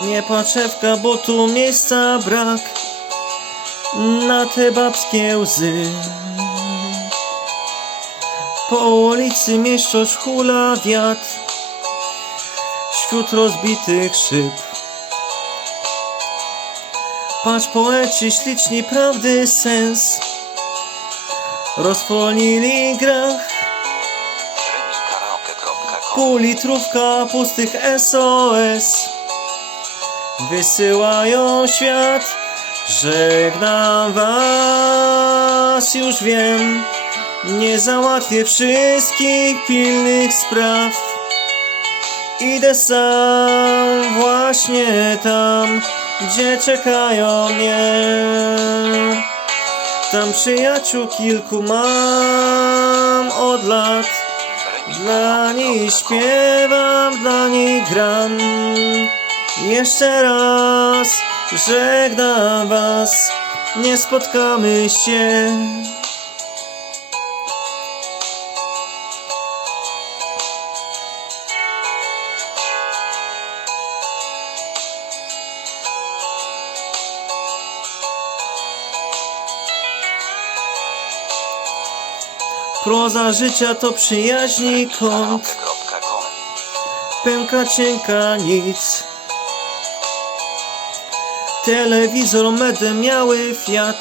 Nie płaczewka, bo tu miejsca brak. Na te babskie łzy. Po ulicy mieszczosz hula wiatr. Wśród rozbitych szyb. Patrz poeci śliczni prawdy sens. Rozpolnili grach. Pół litrówka pustych SOS Wysyłają świat Żegnam was, już wiem. Nie załatwię wszystkich pilnych spraw. Idę sam właśnie tam Gdzie czekają mnie. Tam przyjaciół kilku mam od lat. Dla niej śpiewam, dla niej gram. Jeszcze raz żegnam was, nie spotkamy się. Proza życia to przyjaźni kąt. Pęka cienka nic Telewizor medem miały fiat.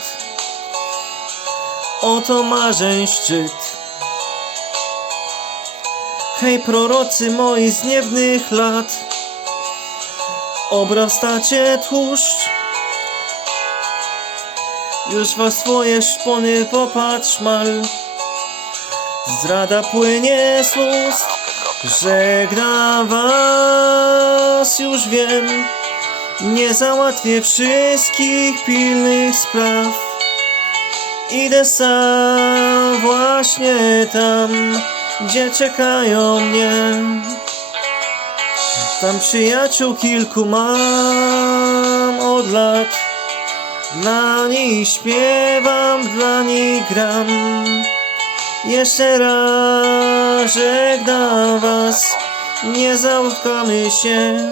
Oto marzeń szczyt. Hej prorocy moi z niewnych lat. Obrastacie tłuszcz. Już was swoje szpony popatrz mal. Zdrada płynie z ust Żegnam was, już wiem Nie załatwię wszystkich pilnych spraw. Idę sam właśnie tam Gdzie czekają mnie. Tam przyjaciół kilku mam od lat. Dla nich śpiewam, dla nich gram. Jeszcze raz żegnam was, nie załkamy się.